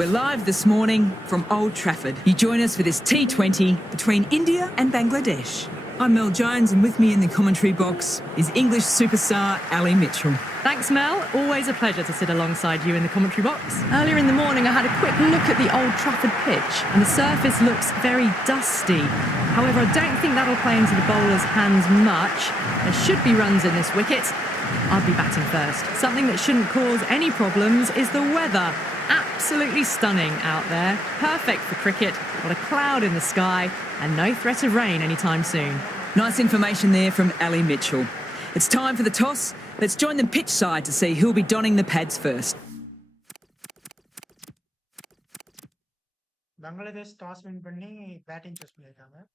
We're live this morning from Old Trafford. You join us for this T20 between India and Bangladesh. I'm Mel Jones, and with me in the commentary box is English superstar Ali Mitchell. Thanks, Mel. Always a pleasure to sit alongside you in the commentary box. Earlier in the morning, I had a quick look at the Old Trafford pitch, and the surface looks very dusty. However, I don't think that'll play into the bowler's hands much. There should be runs in this wicket. I'll be batting first. Something that shouldn't cause any problems is the weather. Absolutely stunning out there. Perfect for cricket. Not a cloud in the sky and no threat of rain anytime soon. Nice information there from Ali Mitchell. It's time for the toss. Let's join the pitch side to see who'll be donning the pads first. Bangladesh toss win பண்ணி batting choose பண்ணிருக்காங்க.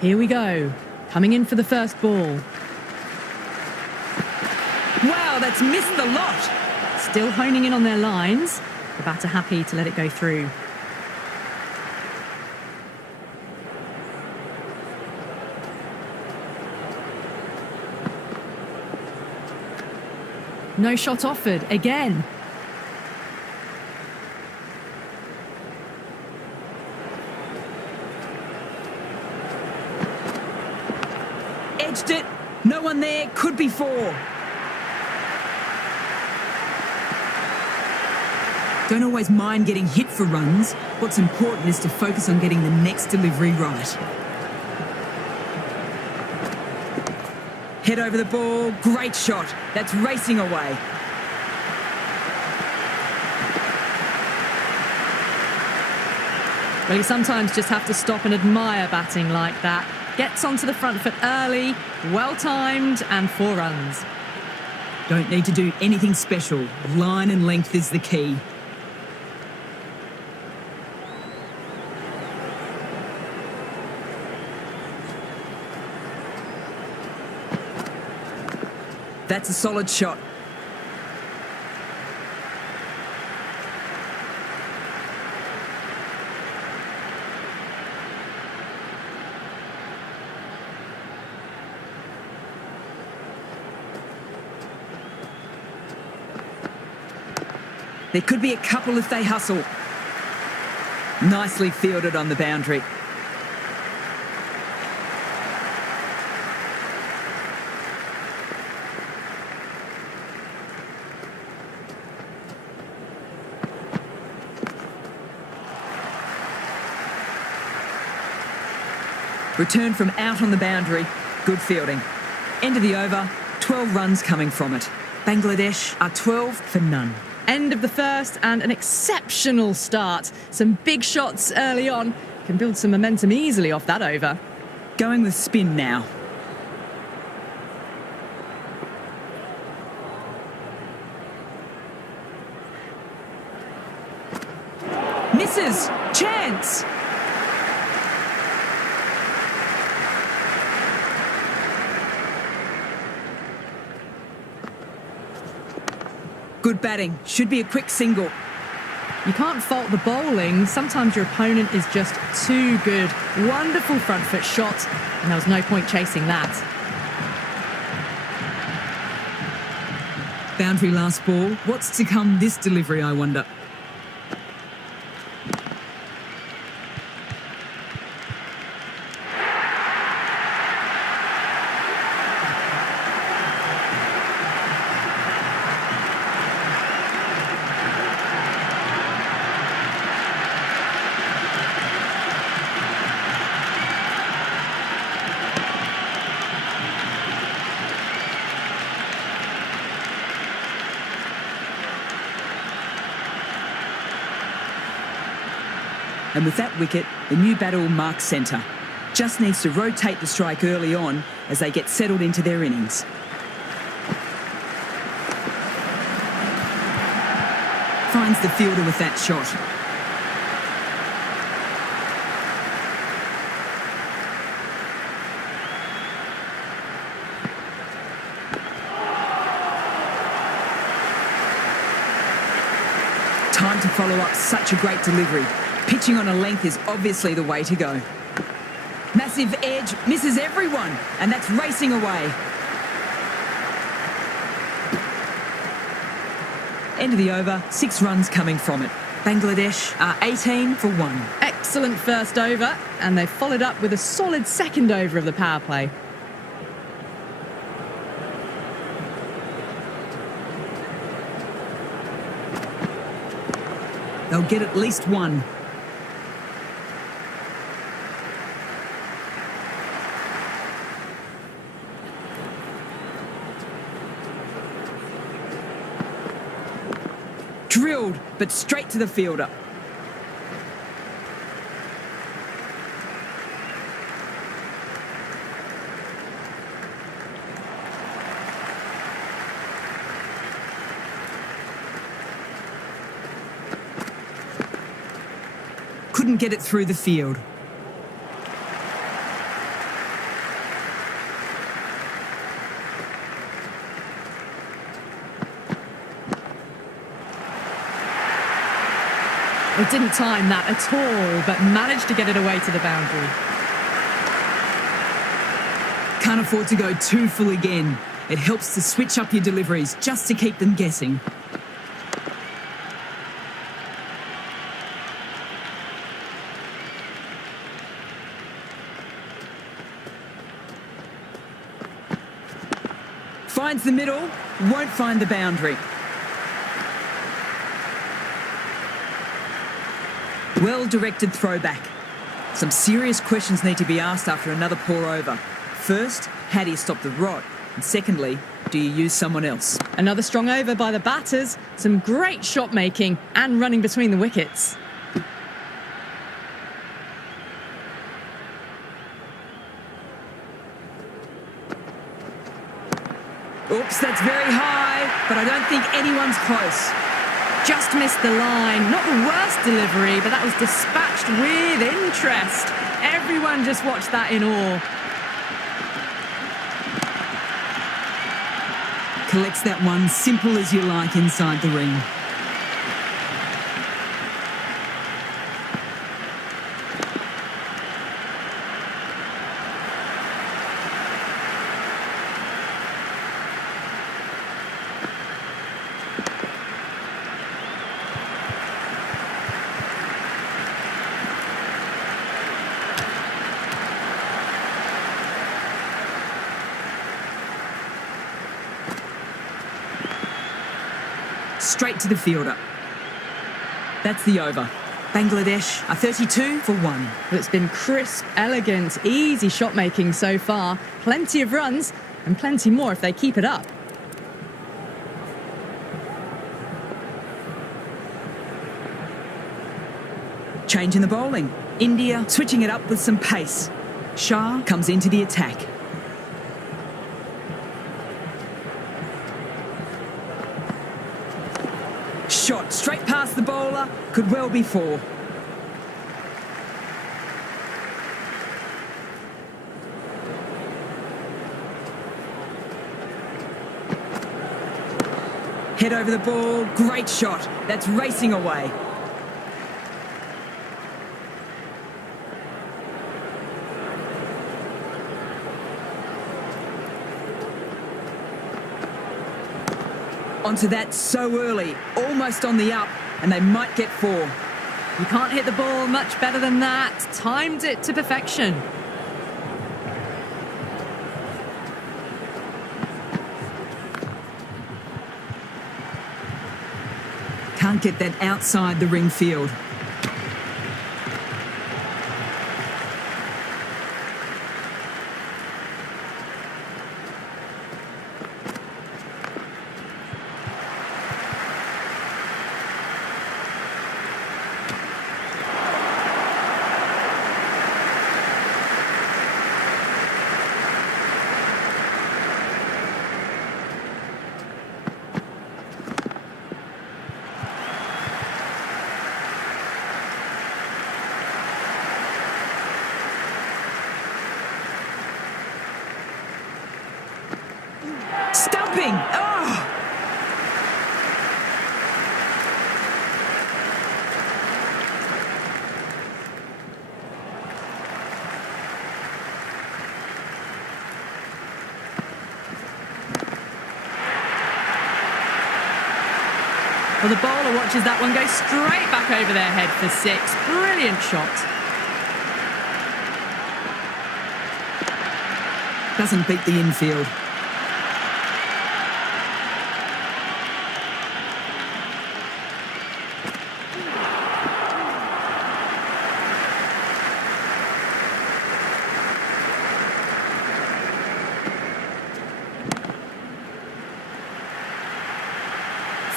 Here we go. Coming in for the first ball. Wow, that's missed the lot. Still honing in on their lines. The batter happy to let it go through. No shot offered again. Edged it. No one there. Could be four. Don't always mind getting hit for runs. What's important is to focus on getting the next delivery right. Head over the ball. Great shot. That's racing away. Well, you sometimes just have to stop and admire batting like that. Gets onto the front foot early, well-timed, and 4 runs. Don't need to do anything special. Line and length is the key. That's a solid shot. There could be a couple if they hustle. Nicely fielded on the boundary. Return from out on the boundary. Good fielding. End of the over. 12 runs coming from it. Bangladesh are 12 for none. End of the first and an exceptional start. Some big shots early on. Can build some momentum easily off that over. Going with spin now. Misses. Chance. Good batting. Should be a quick single. You can't fault the bowling. Sometimes your opponent is just too good. Wonderful front foot shot, and there was no point chasing that. Boundary last ball. What's to come this delivery, I wonder? And with that wicket, the new batter will mark centre. Just needs to rotate the strike early on as they get settled into their innings. Finds the fielder with that shot. Time to follow up such a great delivery. Pitching on a length is obviously the way to go. Massive edge, misses everyone, and that's racing away. End of the over, 6 runs coming from it. Bangladesh are 18 for 1. Excellent first over, and they followed up with a solid second over of the power play. They'll get at least one. Drilled, but straight to the fielder. Couldn't get it through the field. They didn't time that at all, but managed to get it away to the boundary. Can't afford to go too full again. It helps to switch up your deliveries just to keep them guessing. Finds the middle, won't find the boundary. Well-directed throwback. Some serious questions need to be asked after another poor over. First, how do you stop the rot? And secondly, do you use someone else? Another strong over by the batters. Some great shot making and running between the wickets. Oops, that's very high, but I don't think anyone's close. Just missed the line. Not the worst delivery, but that was dispatched with interest. Everyone just watched that in awe. Collects that one simple as you like inside the ring. Straight to the fielder. That's the over. Bangladesh are 32 for 1. It's been crisp, elegant, easy shot making so far. Plenty of runs and plenty more if they keep it up. Change in the bowling. India switching it up with some pace. Shah comes into the attack. Shot straight past the bowler, could well be 4. Head over the ball, great shot. That's racing away. Onto that so early, almost on the up, and they might get 4. You can't hit the ball much better than that. Timed it to perfection. Can't get that outside the ring field. Chipping! Oh! Well, the bowler watches that one go straight back over their head for 6. Brilliant shot. Doesn't beat the infield.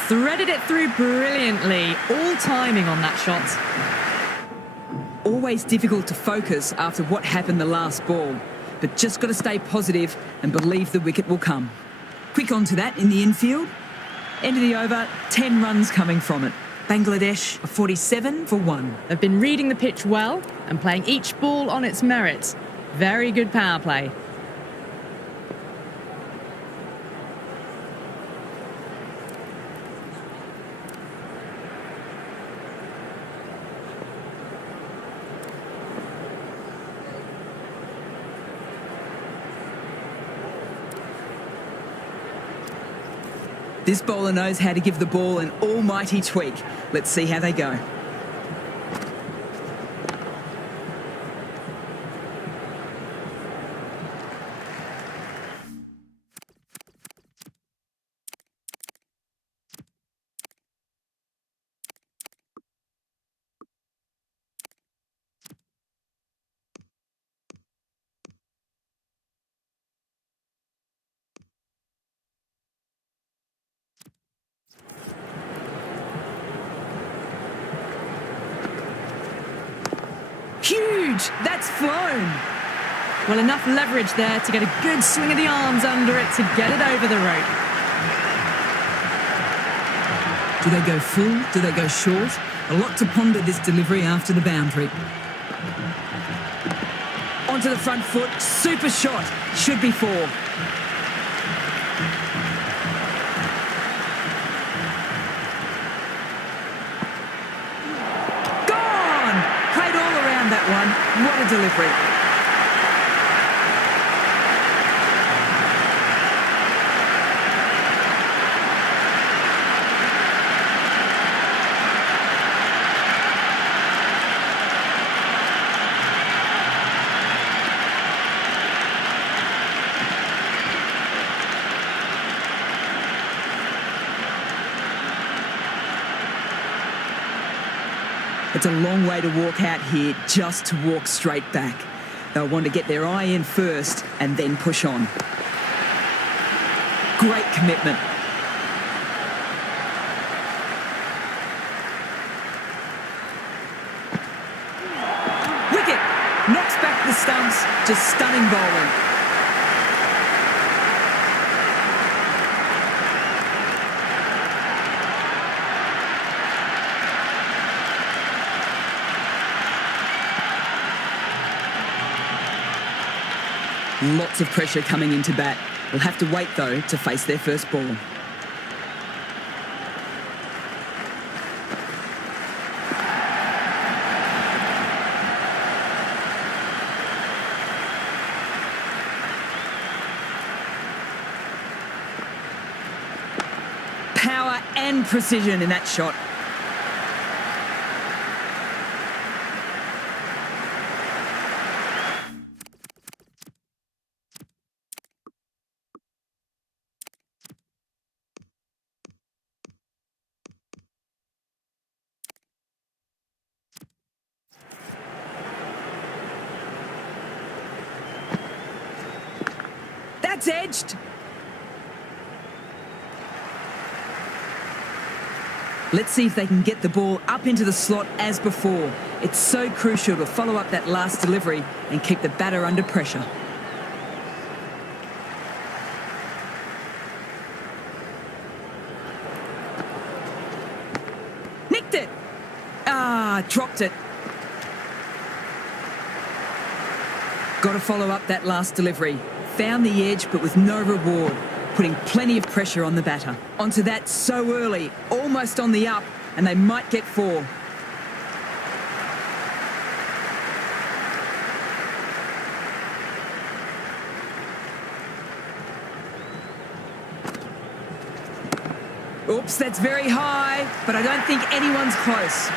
Threaded it through brilliantly. All timing on that shot. Always difficult to focus after what happened the last ball, but just got to stay positive and believe the wicket will come. Quick on to that in the infield. End of the over, 10 runs coming from it. Bangladesh are 47 for 1. They've been reading the pitch well and playing each ball on its merits. Very good power play. This bowler knows how to give the ball an almighty tweak. Let's see how they go. Huge! That's flown! Well, enough leverage there to get a good swing of the arms under it to get it over the rope. Do they go full? Do they go short? A lot to ponder this delivery after the boundary. Onto the front foot, super shot. Should be 4. Gone! Played all around that one. What a delivery. It's a long way to walk out here just to walk straight back. They'll want to get their eye in first and then push on. Great commitment. Wicket! Knocks back the stumps. Just stunning bowling. Lots of pressure coming into bat. We'll have to wait, though, to face their first ball. Power and precision in that shot. That's edged. Let's see if they can get the ball up into the slot as before. It's so crucial to follow up that last delivery and keep the batter under pressure. Nicked it. Dropped it. Got to follow up that last delivery. Found the edge, but with no reward. putting plenty of pressure on the batter. Onto that so early, almost on the up, and they might get 4. Oops, that's very high, but I don't think anyone's close.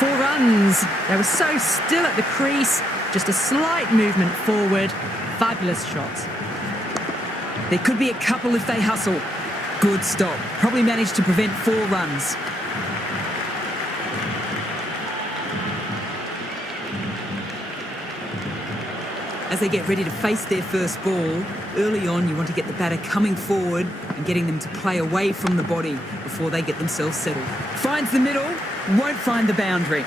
4 runs. They were so still at the crease. Just a slight movement forward. Fabulous shot. There could be a couple if they hustle. Good stop. Probably managed to prevent 4 runs. As they get ready to face their first ball, early on you want to get the batter coming forward and getting them to play away from the body before they get themselves settled. Finds the middle, won't find the boundary.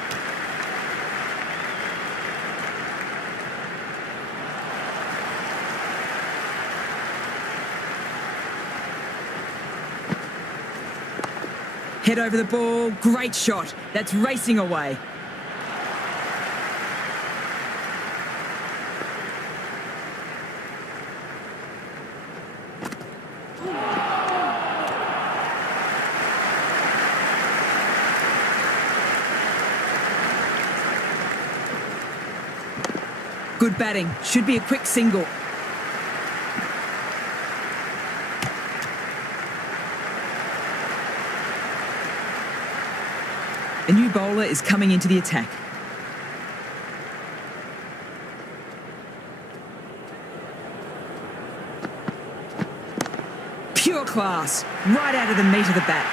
Head over the ball, great shot. That's racing away. Good batting. Should be a quick single. A new bowler is coming into the attack. Pure class. Right out of the meat of the bat.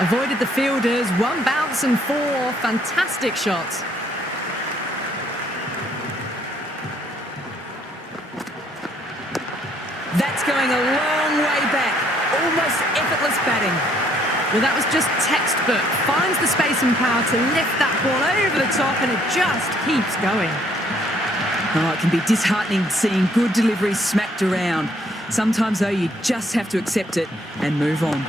Avoided the fielders. 1 bounce and 4. Fantastic shots. That's going a long way back. Almost effortless batting. Well, that was just textbook. Finds the space and power to lift that ball over the top, and it just keeps going. Oh, it can be disheartening seeing good deliveries smacked around. Sometimes, though, you just have to accept it and move on.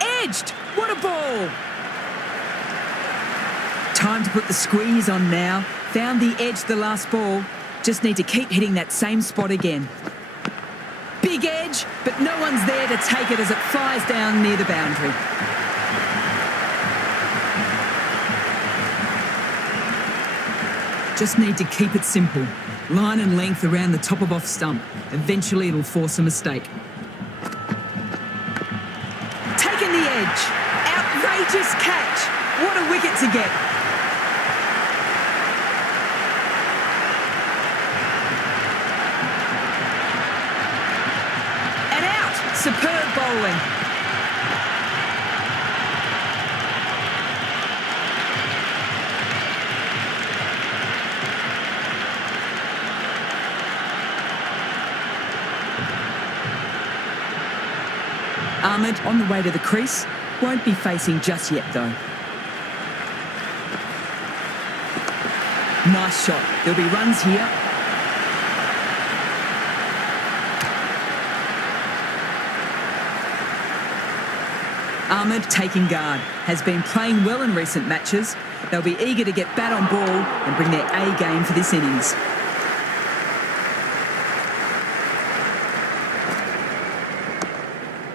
Edged! What a ball! Time to put the squeeze on now. Found the edge the last ball. Just need to keep hitting that same spot again. Big edge, but no one's there to take it as it flies down near the boundary. Just need to keep it simple. Line and length around the top of off stump. Eventually it'll force a mistake. Taken the edge. Outrageous catch. What a wicket to get. And out. Superb bowling. Ahmed on the way to the crease. Won't be facing just yet, though. Nice shot. There'll be runs here. Ahmed taking guard. Has been playing well in recent matches. They'll be eager to get bat on ball and bring their A game for this innings.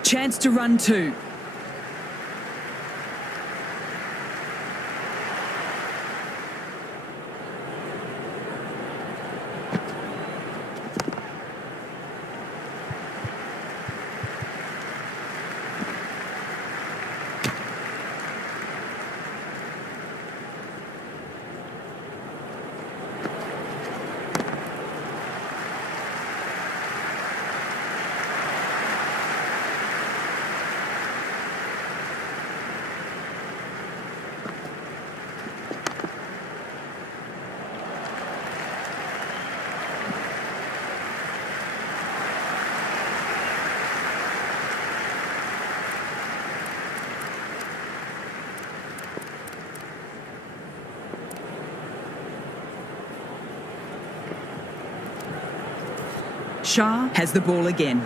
Chance to run 2. Shah has the ball again.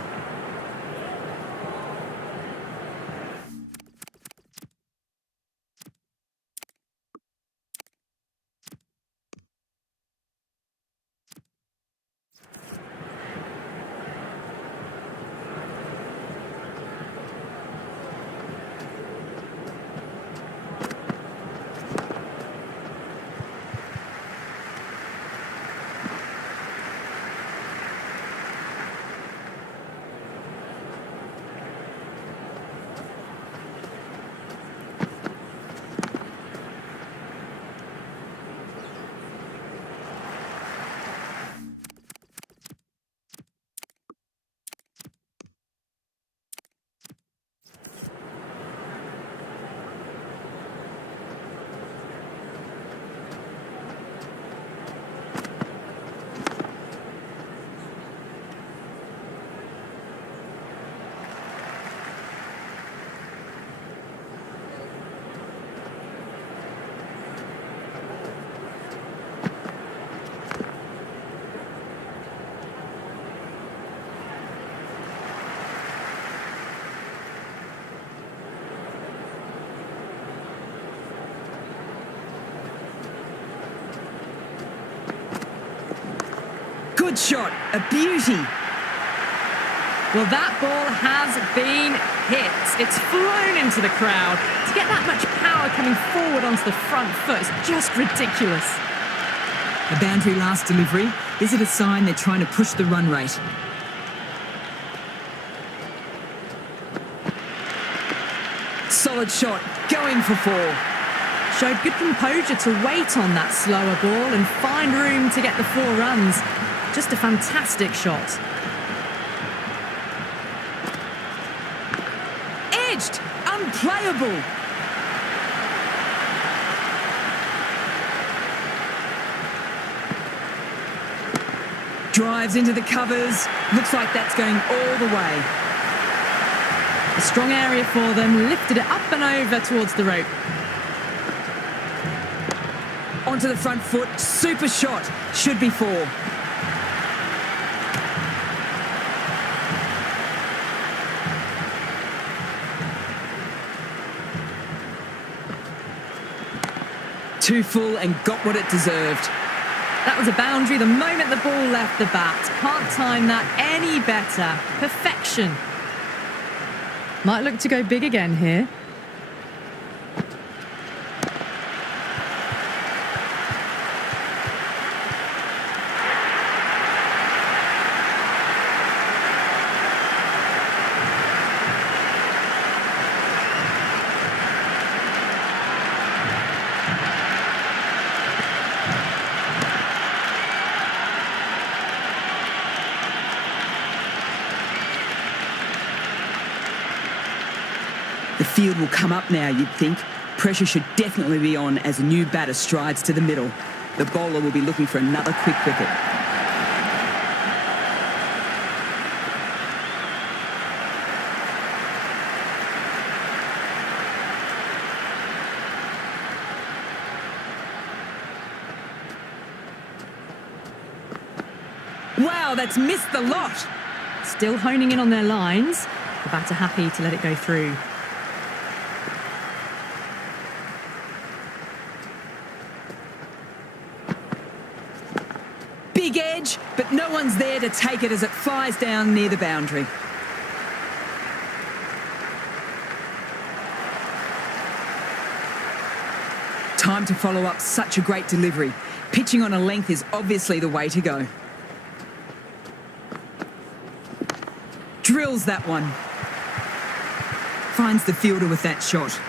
Good shot, a beauty. Well, that ball has been hit. It's flown into the crowd. To get that much power coming forward onto the front foot is just ridiculous. A boundary last delivery. Is it a sign they're trying to push the run rate? Solid shot, going for 4. Showed good composure to wait on that slower ball and find room to get the 4 runs. Just a fantastic shot. Edged, unplayable. Drives into the covers. Looks like that's going all the way. A strong area for them, lifted it up and over towards the rope. Onto the front foot, super shot. Should be 4. Too full and got what it deserved. That was a boundary the moment the ball left the bat. Can't time that any better. Perfection. Might look to go big again here. The field will come up now, you'd think. Pressure should definitely be on as a new batter strides to the middle. The bowler will be looking for another quick wicket. Wow, that's missed the lot. Still honing in on their lines. The batter happy to let it go through. Big edge, but no one's there to take it as it flies down near the boundary. Time to follow up such a great delivery. Pitching on a length is obviously the way to go. Drills that one. Finds the fielder with that shot.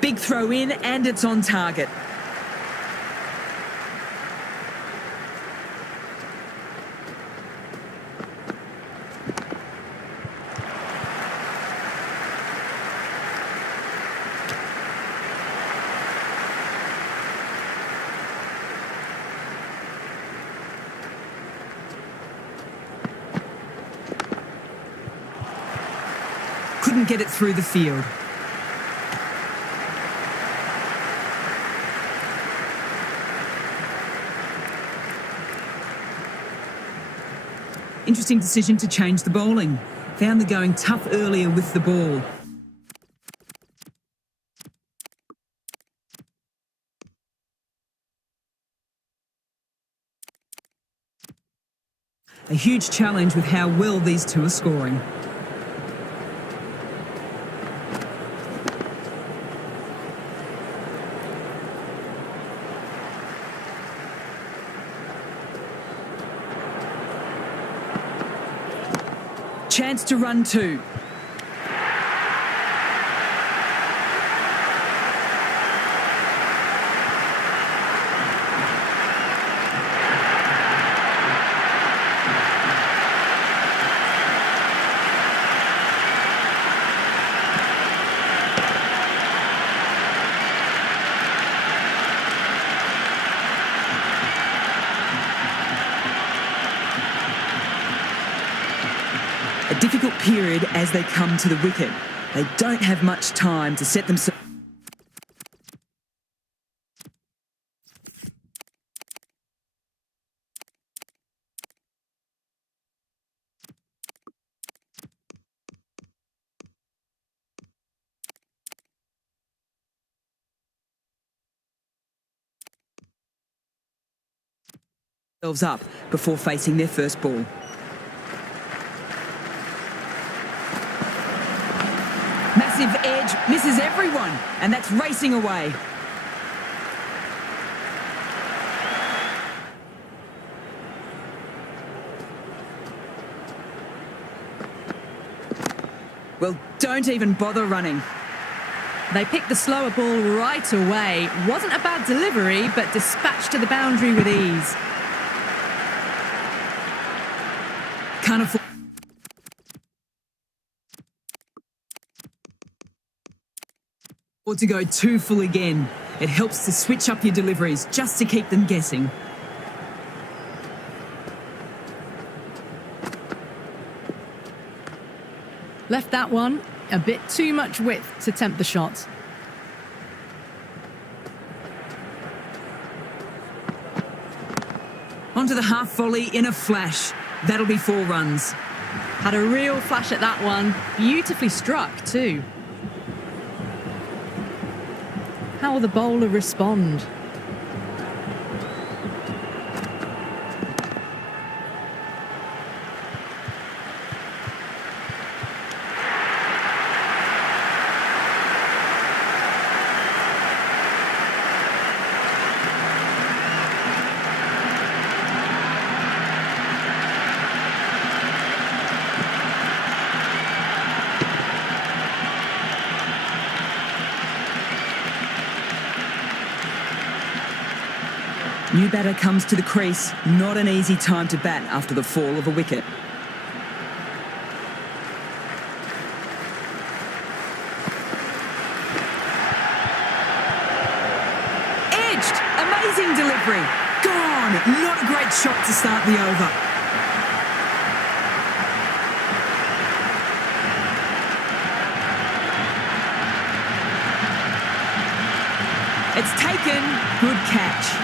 Big throw in and it's on target. Couldn't get it through the field. Interesting decision to change the bowling. Found the going tough earlier with the ball. A huge challenge with how well these two are scoring. Chance to run 2. A difficult period as they come to the wicket. They don't have much time to set themselves. themselves up before facing their first ball. Massive edge, misses everyone, and that's racing away. Well, don't even bother running. They picked the slower ball right away. Wasn't a bad delivery, but dispatched to the boundary with ease. Can't afford to go too full again. It helps to switch up your deliveries just to keep them guessing. Left that one a bit too much width to tempt the shot. Onto the half volley in a flash. That'll be 4 runs. Had a real flash at that one. Beautifully struck too. How will the bowler respond? New batter comes to the crease. Not an easy time to bat after the fall of a wicket. Edged! Amazing delivery. Gone! Not a great shot to start the over. It's taken. Good catch.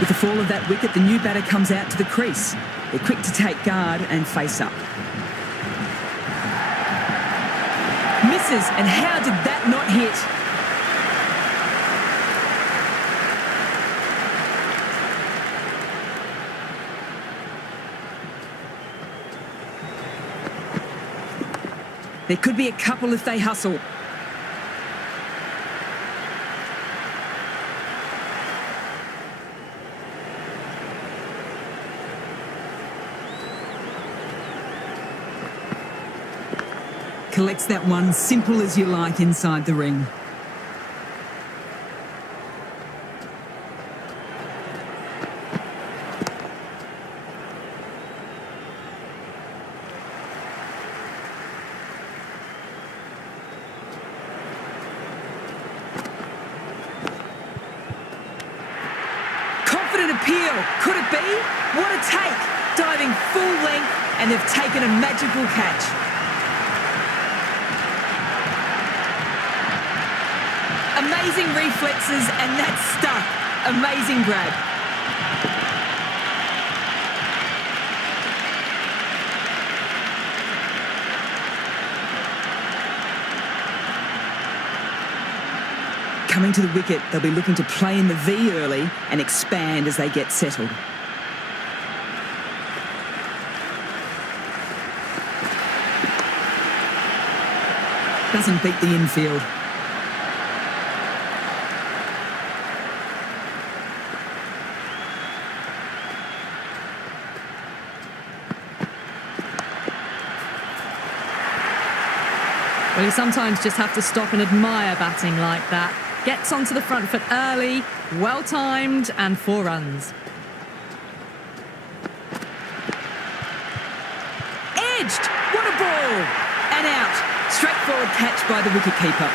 With the fall of that wicket, the new batter comes out to the crease. They're quick to take guard and face up. Misses, and how did that not hit? There could be a couple if they hustle. Collects that one, simple as you like, inside the ring. Confident appeal. Could it be? What a take. Diving full length, and they've taken a magical catch. Amazing reflexes, and that's stuck. Amazing grab. Coming to the wicket, they'll be looking to play in the V early and expand as they get settled. Doesn't beat the infield. Well, you sometimes just have to stop and admire batting like that. Gets onto the front foot early, well-timed, and 4 runs. Edged! What a ball! And out. Straightforward catch by the wicketkeeper.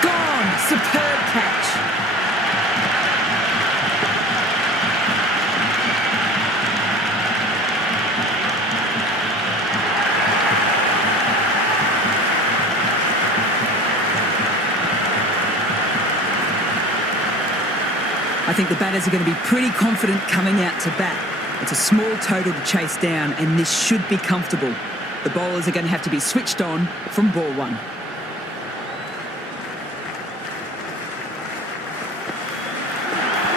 Gone! Superb catch. I think the batters are going to be pretty confident coming out to bat. It's a small total to chase down, and this should be comfortable. The bowlers are going to have to be switched on from ball one.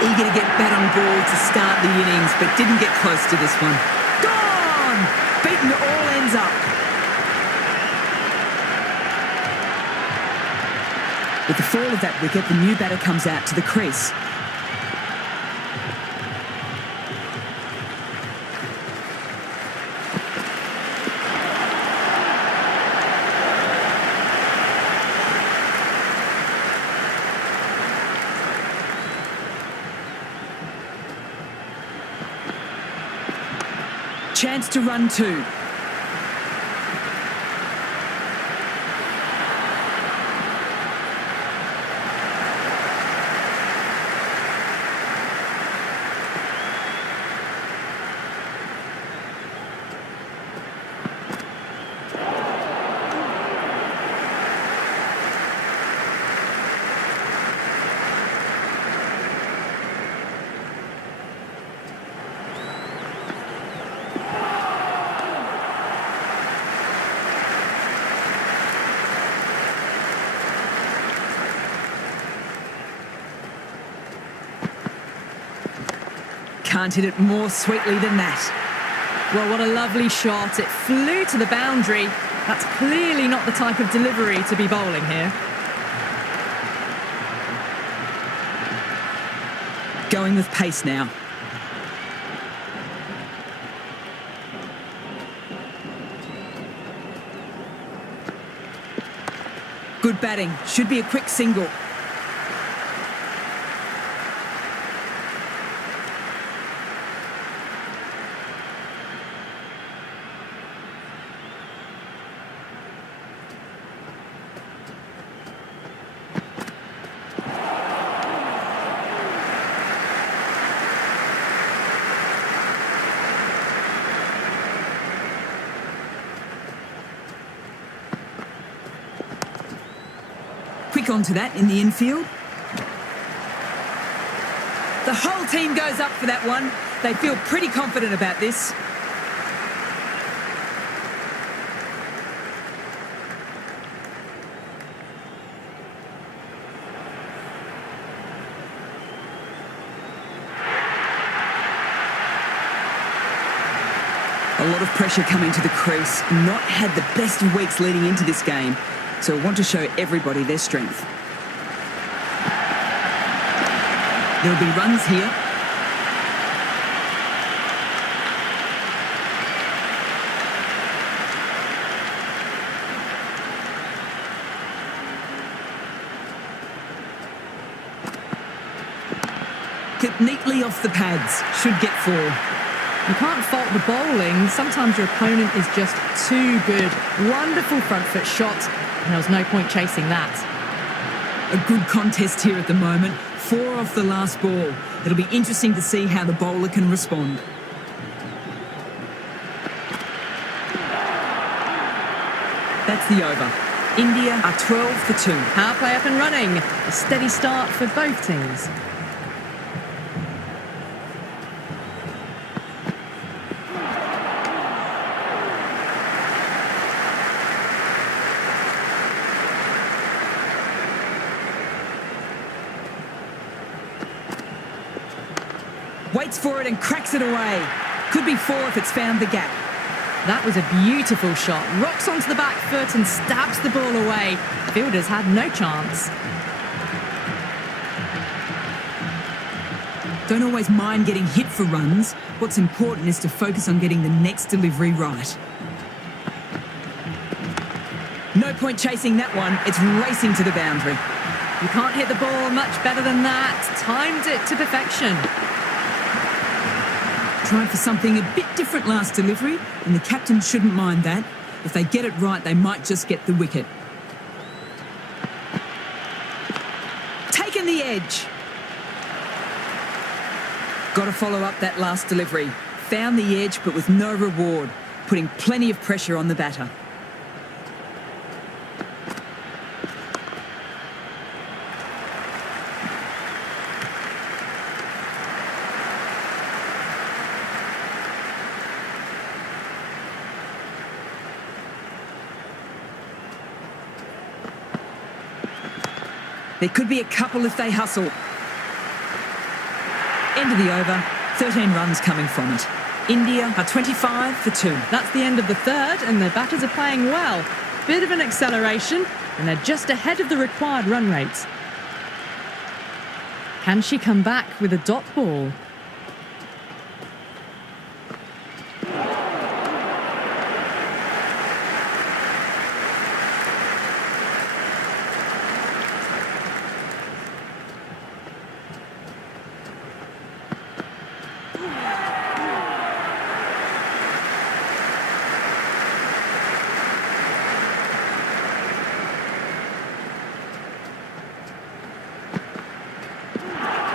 Eager to get bat on ball to start the innings, but didn't get close to this one. Gone! Beaten all ends up. With the fall of that wicket, the new batter comes out to the crease. Chance to run two. Can't hit it more sweetly than that. Well, what a lovely shot. It flew to the boundary. That's clearly not the type of delivery to be bowling here. Going with pace now. Good batting. Should be a quick single. Quick onto that in the infield. The whole team goes up for that one. They feel pretty confident about this. A lot of pressure coming to the crease. Not had the best of weeks leading into this game. So I want to show everybody their strength. There'll be runs here. Clipped neatly off the pads. Should get four. You can't fault the bowling. Sometimes your opponent is just too good. Wonderful front foot shot. And there was no point chasing that. A good contest here at the moment. 4 off the last ball. It'll be interesting to see how the bowler can respond. That's the over. India are 12 for 2. Power play up and running. A steady start for both teams. Waits for it and cracks it away. Could be 4 if it's found the gap. That was a beautiful shot. Rocks onto the back foot and stabs the ball away. Fielders had no chance. Don't always mind getting hit for runs. What's important is to focus on getting the next delivery right. No point chasing that one. It's racing to the boundary. You can't hit the ball much better than that. Timed it to perfection. Tried for something a bit different last delivery, and the captain shouldn't mind that. If they get it right, they might just get the wicket. Taken the edge. Got to follow up that last delivery. Found the edge, but with no reward, putting plenty of pressure on the batter. There could be a couple if they hustle. End of the over, 13 runs coming from it. India are 25 for 2. That's the end of the third, and the batters are playing well. Bit of an acceleration, and they're just ahead of the required run rates. Can she come back with a dot ball?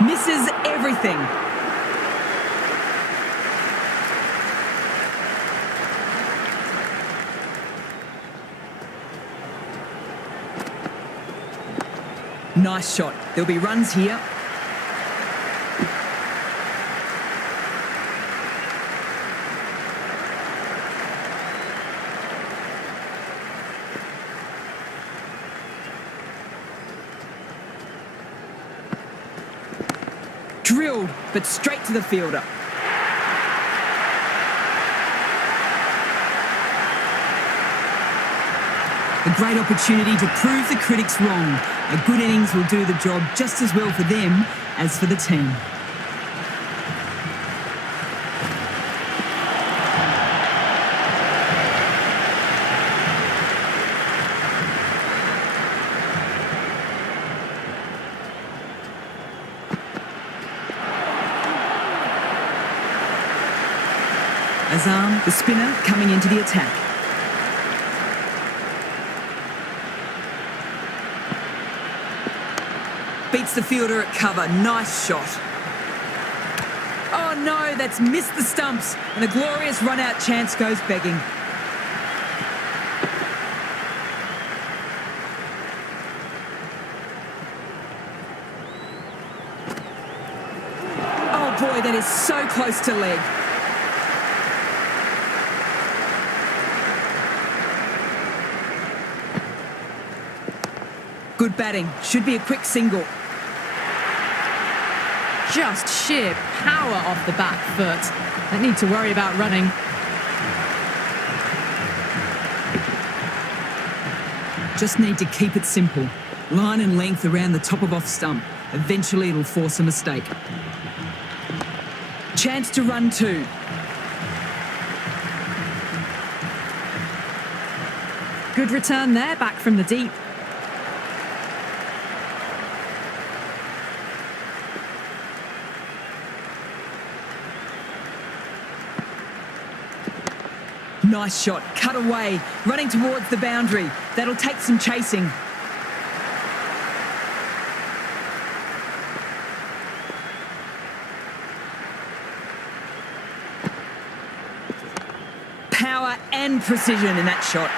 Misses everything. Nice shot. There'll be runs here. Drilled, but straight to the fielder. A great opportunity to prove the critics wrong. A good innings will do the job just as well for them as for the team. Azam, the spinner, coming into the attack. Beats the fielder at cover. Nice shot. Oh no, that's missed the stumps, and a glorious run-out chance goes begging. Oh boy, that is so close to leg. Good batting. Should be a quick single. Just sheer power off the back foot. Don't need to worry about running. Just need to keep it simple. Line and length around the top of off stump. Eventually it'll force a mistake. Chance to run 2. Good return there, back from the deep. Nice shot, cut away, running towards the boundary. That'll take some chasing. Power and precision in that shot.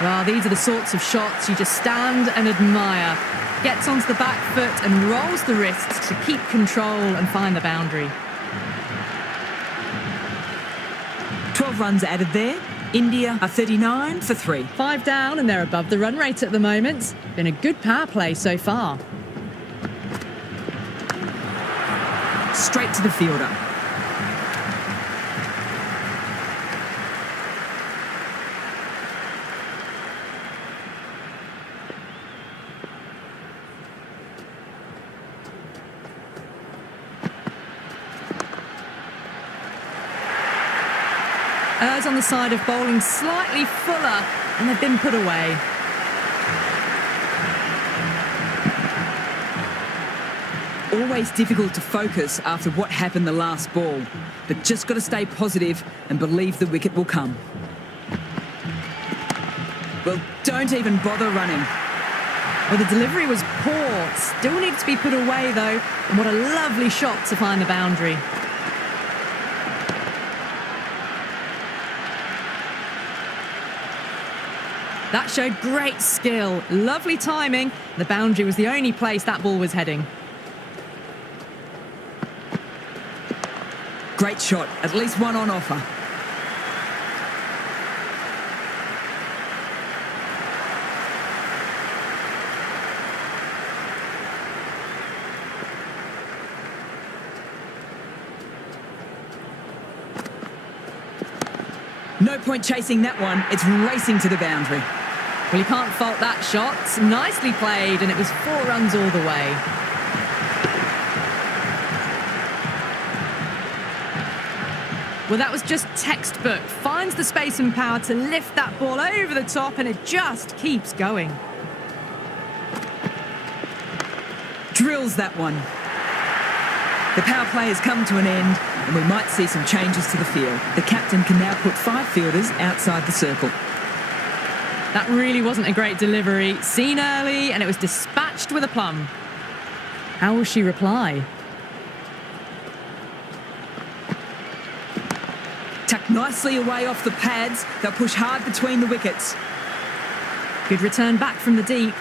Well, these are the sorts of shots you just stand and admire. Gets onto the back foot and rolls the wrists to keep control and find the boundary. 12 runs added there. India are 39 for 3. 5 down and they're above the run rate at the moment. Been a good power play so far. Straight to the fielder. Errs on the side of bowling slightly fuller, and they've been put away. Always difficult to focus after what happened the last ball, but just got to stay positive and believe the wicket will come. Well, don't even bother running. Well, the delivery was poor. Still needs to be put away, though. And what a lovely shot to find the boundary. That showed great skill, lovely timing. The boundary was the only place that ball was heading. Great shot, at least one on offer. No point chasing that one. It's racing to the boundary. Well, you can't fault that shot. Nicely played, and it was 4 runs all the way. Well, that was just textbook. Finds the space and power to lift that ball over the top, and it just keeps going. Drills that one. The power play has come to an end, and we might see some changes to the field. The captain can now put 5 fielders outside the circle. That really wasn't a great delivery. Seen early, and it was dispatched with aplomb. How will she reply? Tucked nicely away off the pads. They'll push hard between the wickets. Good return back from the deep.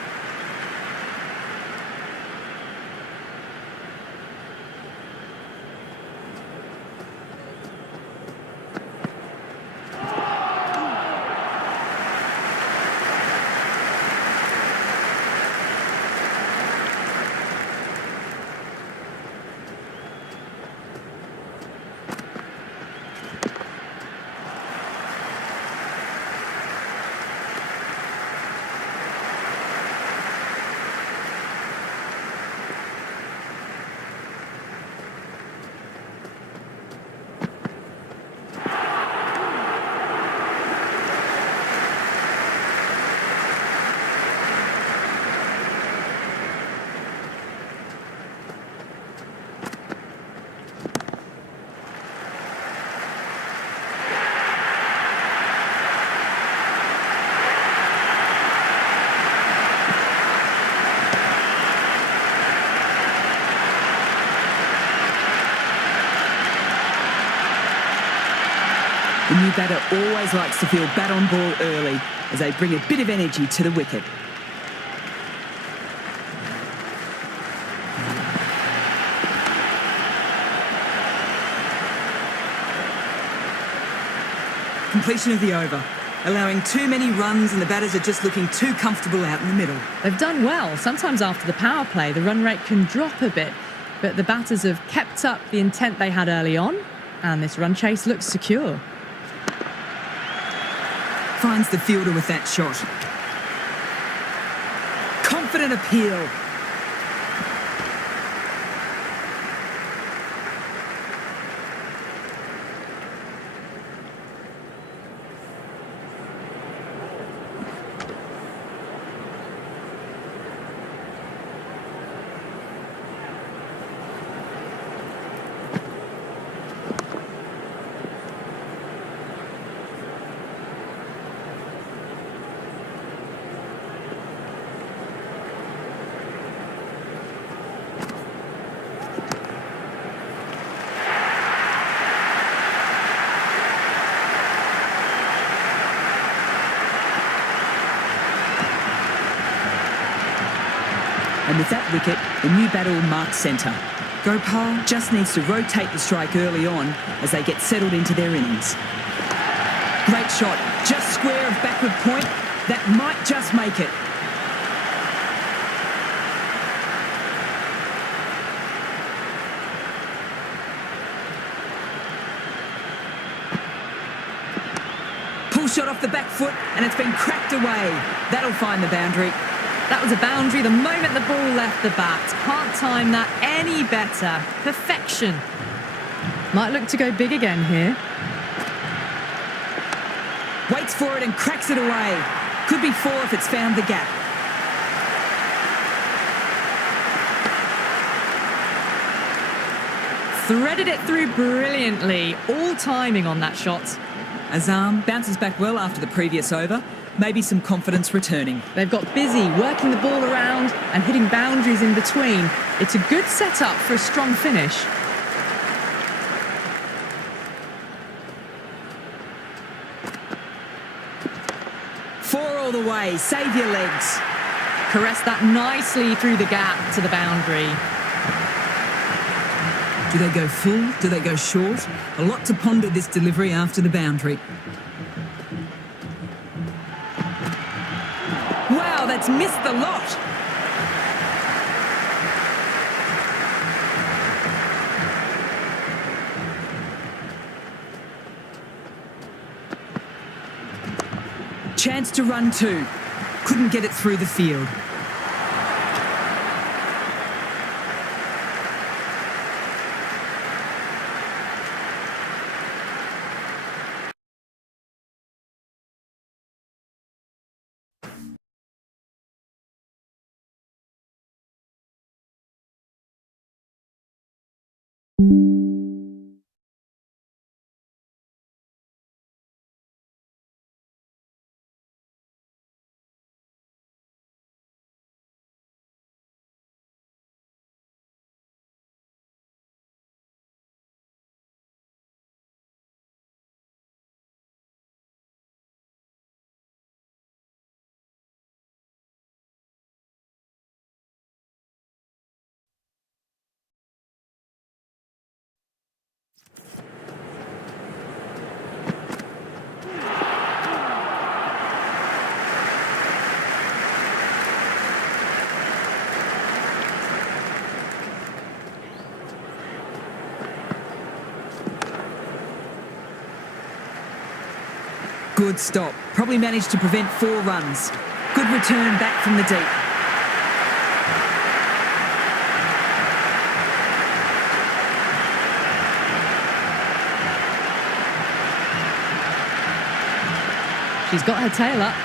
The new batter always likes to feel bat on ball early as they bring a bit of energy to the wicket. Completion of the over, allowing too many runs, and the batters are just looking too comfortable out in the middle. They've done well. Sometimes after the power play, the run rate can drop a bit, but the batters have kept up the intent they had early on, and this run chase looks secure. Finds the fielder with that shot. Confident appeal. And with that wicket, the new batter will mark centre. Gopal just needs to rotate the strike early on as they get settled into their innings. Great shot, just square of backward point. That might just make it. Pull shot off the back foot, and it's been cracked away. That'll find the boundary. That was a boundary the moment the ball left the bat. Can't time that any better. Perfection. Might look to go big again here. Waits for it and cracks it away. Could be 4 if it's found the gap. Threaded it through brilliantly. All timing on that shot. Azam bounces back well after the previous over. Maybe some confidence returning. They've got busy working the ball around and hitting boundaries in between. It's a good setup for a strong finish. Four all the way, save your legs. Caress that nicely through the gap to the boundary. Do they go full? Do they go short? A lot to ponder this delivery after the boundary. Wow, that's missed the lot. Chance to run two. Couldn't get it through the field. Good stop. Probably managed to prevent 4 runs. Good return back from the deep. She's got her tail up.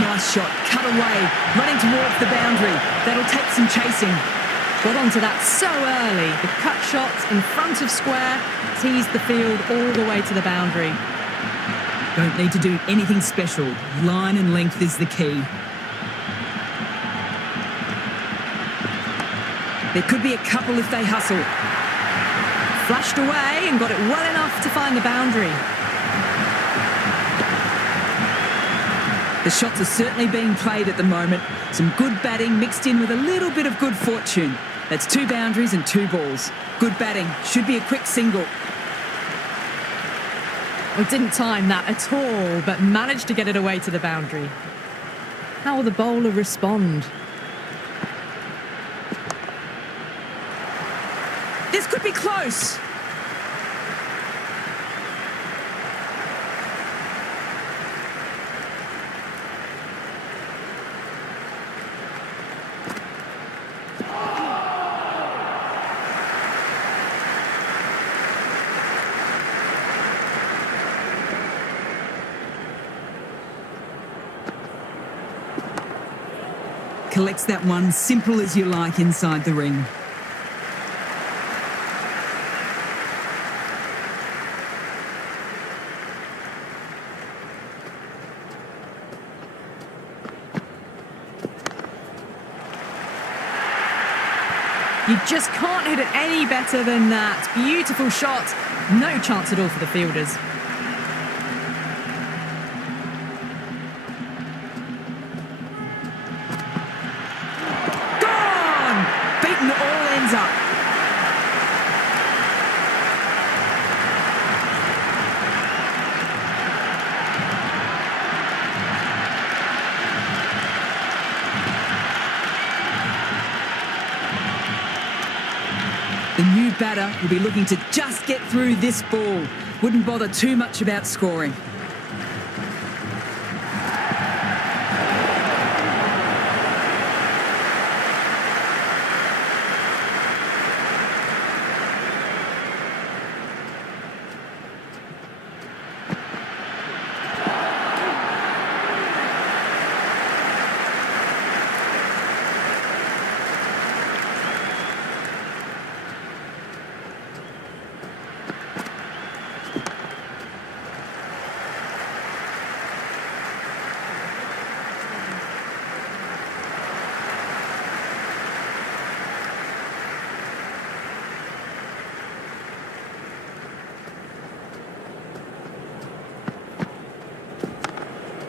Nice shot. Cut away. Running towards the boundary. That'll take some chasing. Got onto that so early. The cut shot in front of square teased the field all the way to the boundary. Don't need to do anything special. Line and length is the key. There could be a couple if they hustle. Flashed away and got it well enough to find the boundary. The shots are certainly being played at the moment. Some good batting mixed in with a little bit of good fortune. That's 2 boundaries and 2 balls. Good batting. Should be a quick single. Well, didn't time that at all, but managed to get it away to the boundary. How will the bowler respond? This could be close. Collects that one, simple as you like, inside the ring. You just can't hit it any better than that. Beautiful shot. No chance at all for the fielders. Up. The new batter will be looking to just get through this ball. Wouldn't bother too much about scoring.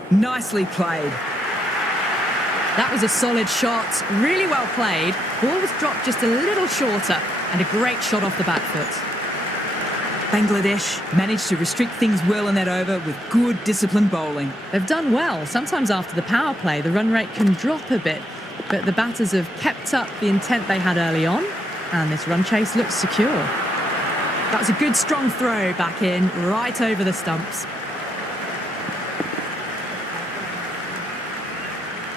Nicely played. That was a solid shot, really well played. Ball was dropped just a little shorter and a great shot off the back foot. Bangladesh managed to restrict things well in that over with good disciplined bowling. They've done well. Sometimes after the power play, the run rate can drop a bit, but the batters have kept up the intent they had early on, and this run chase looks secure. That was a good strong throw back in, right over the stumps.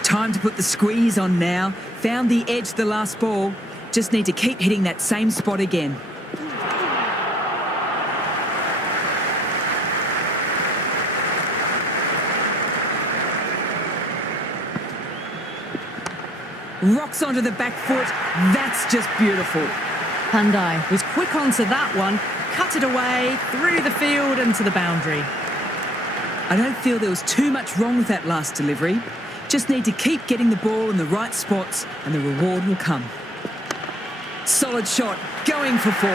Time to put the squeeze on now. Found the edge the last ball. Just need to keep hitting that same spot again. Rocks onto the back foot. That's just beautiful. Pandai was quick onto that one, cut it away, through the field and to the boundary. I don't feel there was too much wrong with that last delivery. Just need to keep getting the ball in the right spots and the reward will come. Solid shot, going for 4.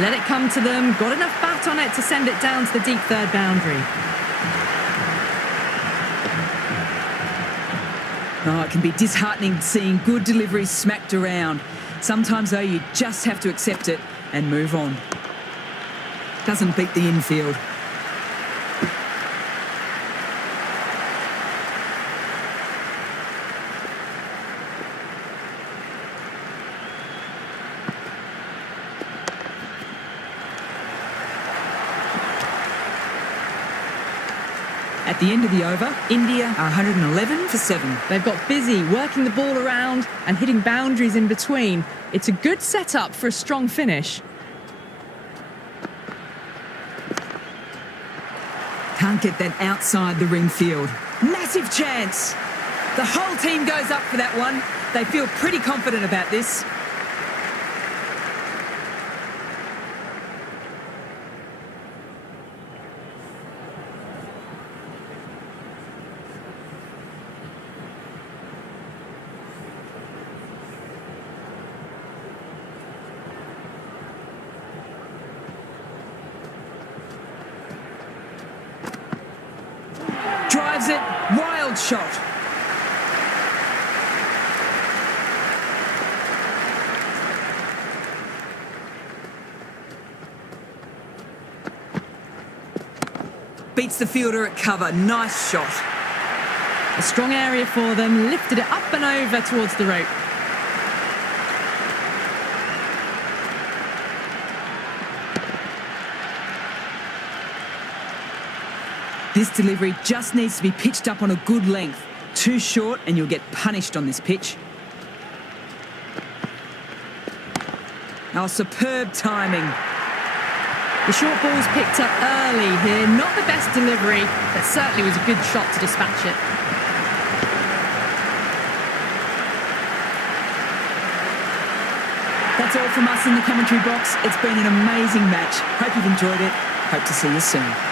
Let it come to them, got enough bat on it to send it down to the deep third boundary. Oh, it can be disheartening seeing good deliveries smacked around. Sometimes, though, you just have to accept it and move on. Doesn't beat the infield. At the end of the over, India are 111 for 7. They've got busy working the ball around and hitting boundaries in between. It's a good setup for a strong finish. Can't get that outside the ring field. Massive chance. The whole team goes up for that one. They feel pretty confident about this. Drives it, wild shot. Beats the fielder at cover, nice shot. A strong area for them, lifted it up and over towards the rope. This delivery just needs to be pitched up on a good length. Too short and you'll get punished on this pitch. Oh, superb timing. The short ball's picked up early here. Not the best delivery, but certainly was a good shot to dispatch it. That's all from us in the commentary box. It's been an amazing match. Hope you've enjoyed it. Hope to see you soon.